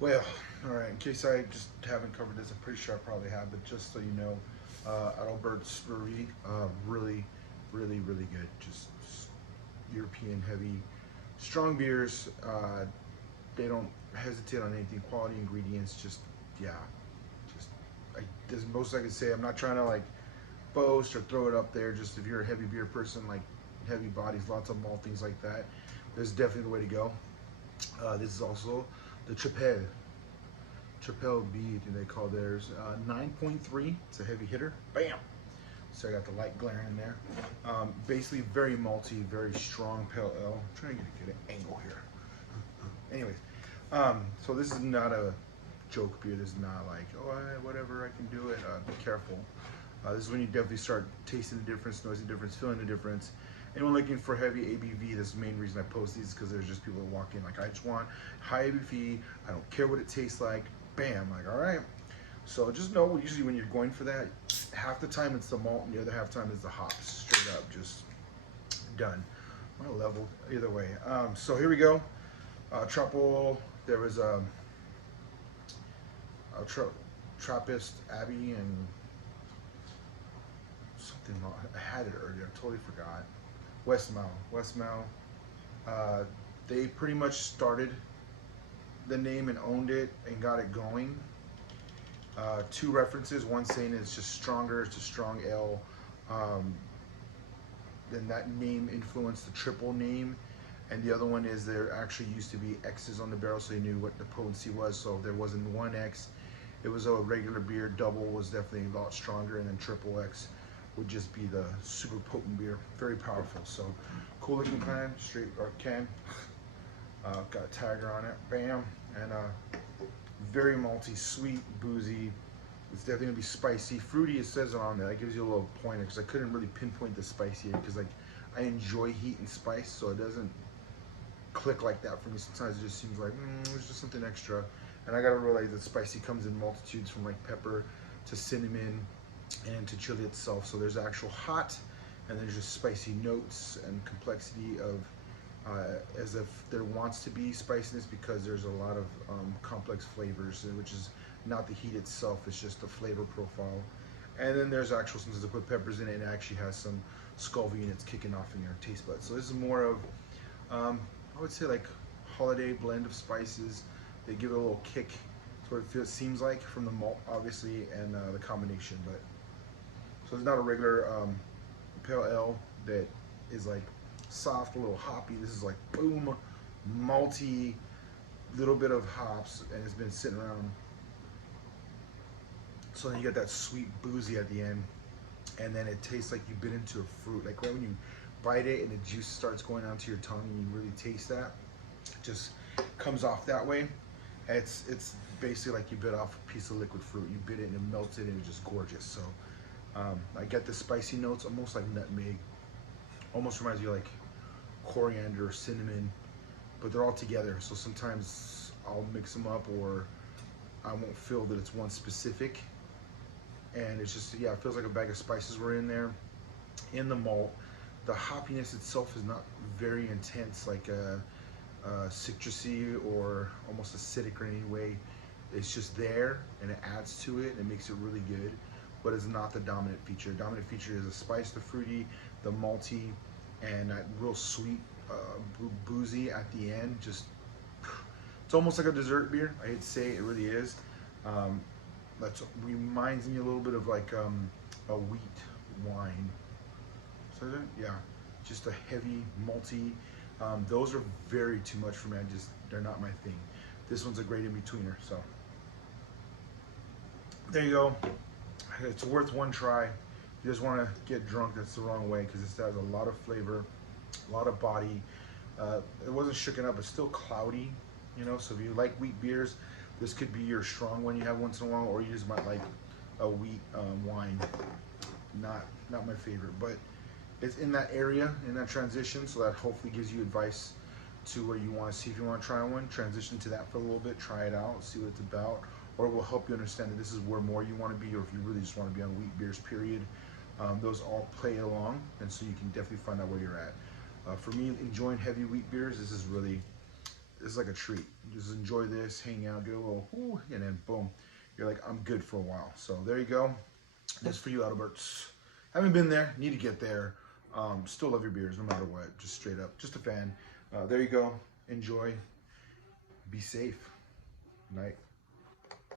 Well, all right. In case I just haven't covered this, I'm pretty sure I probably have, but just so you know, Adelbert's Brewery, really good. Just European heavy, strong beers. They don't hesitate on anything. Quality ingredients. Just yeah, just there's most I can say. I'm not trying to like boast or throw it up there. Just if you're a heavy beer person, like heavy bodies, lots of malt, things like that, this is definitely the way to go. This is also the Tripel B, I think they call theirs. 9.3. It's a heavy hitter. Bam. So I got the light glaring in there. Basically, very malty, very strong pale ale. I'm trying to get a good angle here. Anyways, so this is not a joke beer. This is not like, oh, whatever, I can do it. Be careful. This is when you definitely start tasting the difference, noticing the difference, feeling the difference. Anyone looking for heavy ABV, this is the main reason I post these, because there's just people that walk in like, I just want high ABV. I don't care what it tastes like. Bam, like, all right. So just know, usually when you're going for that, half the time it's the malt, and the other half time is the hops. Straight up, just done. On a level, either way. So here we go. Tripel. There was a Trappist Abbey and something. I had it earlier. I totally forgot. Westmouth. Uh, they pretty much started the name and owned it and got it going. Two references. One saying it's just stronger. It's a strong ale. Um, then that name influenced the triple name, and the other one is there actually used to be X's on the barrel, so you knew what the potency was. So if there wasn't one X, it was a regular beer. Double was definitely a lot stronger, and then triple X would just be the super potent beer, very powerful. So cool looking can, got a tiger on it, bam, and very malty, sweet, boozy. It's definitely gonna be spicy, fruity. It says it on there. That gives you a little pointer because I couldn't really pinpoint the spicy because like I enjoy heat and spice, so it doesn't click like that for me. Sometimes it just seems like there's just something extra, and I gotta realize that spicy comes in multitudes from like pepper to cinnamon and to chili itself. So there's actual hot, and there's just spicy notes and complexity of as if there wants to be spiciness because there's a lot of complex flavors, which is not the heat itself, it's just the flavor profile. And then there's actual, since they put peppers in it, it actually has some Scoville units kicking off in your taste buds. So this is more of, I would say like holiday blend of spices. They give it a little kick. That's what it feels, seems like from the malt, obviously, and the combination. But so it's not a regular pale ale that is like soft, a little hoppy. This is like boom, malty, little bit of hops, and it's been sitting around. So then you get that sweet boozy at the end, and then it tastes like you bit into a fruit. Like right when you bite it and the juice starts going onto your tongue and you really taste that, it just comes off that way. It's basically like you bit off a piece of liquid fruit. You bit it and it melted and it's just gorgeous. So I get the spicy notes, almost like nutmeg. Almost reminds you of like coriander, cinnamon, but they're all together. So sometimes I'll mix them up, or I won't feel that it's one specific. And it's just, yeah, it feels like a bag of spices were in there. In the malt, the hoppiness itself is not very intense, like citrusy or almost acidic in any way. It's just there, and it adds to it, and it makes it really good. But it's not the dominant feature. The dominant feature is the spice, the fruity, the malty, and that real sweet, boozy at the end. Just, it's almost like a dessert beer. I hate to say it, it really is. Um, that reminds me a little bit of like a wheat wine. So yeah, just a heavy malty. Those are very too much for me. They're not my thing. This one's a great in betweener. So there you go. It's worth one try. If you just want to get drunk, that's the wrong way, because it has a lot of flavor, a lot of body. It wasn't shooken up, it's still cloudy, you know. So if you like wheat beers, this could be your strong one you have once in a while, or you just might like a wheat wine. Not my favorite, but it's in that area, in that transition, so that hopefully gives you advice to where you want to see. If you want to try one, transition to that for a little bit, try it out, see what it's about, or it will help you understand that this is where more you want to be, or if you really just want to be on wheat beers, period. Those all play along, and so you can definitely find out where you're at. For me, enjoying heavy wheat beers, it's like a treat. Just enjoy this, hang out, get a little whoo, and then boom, you're like, I'm good for a while. So there you go. This is for you, Adelberts. Haven't been there, need to get there. Still love your beers no matter what, just straight up, just a fan. There you go, enjoy, be safe, night.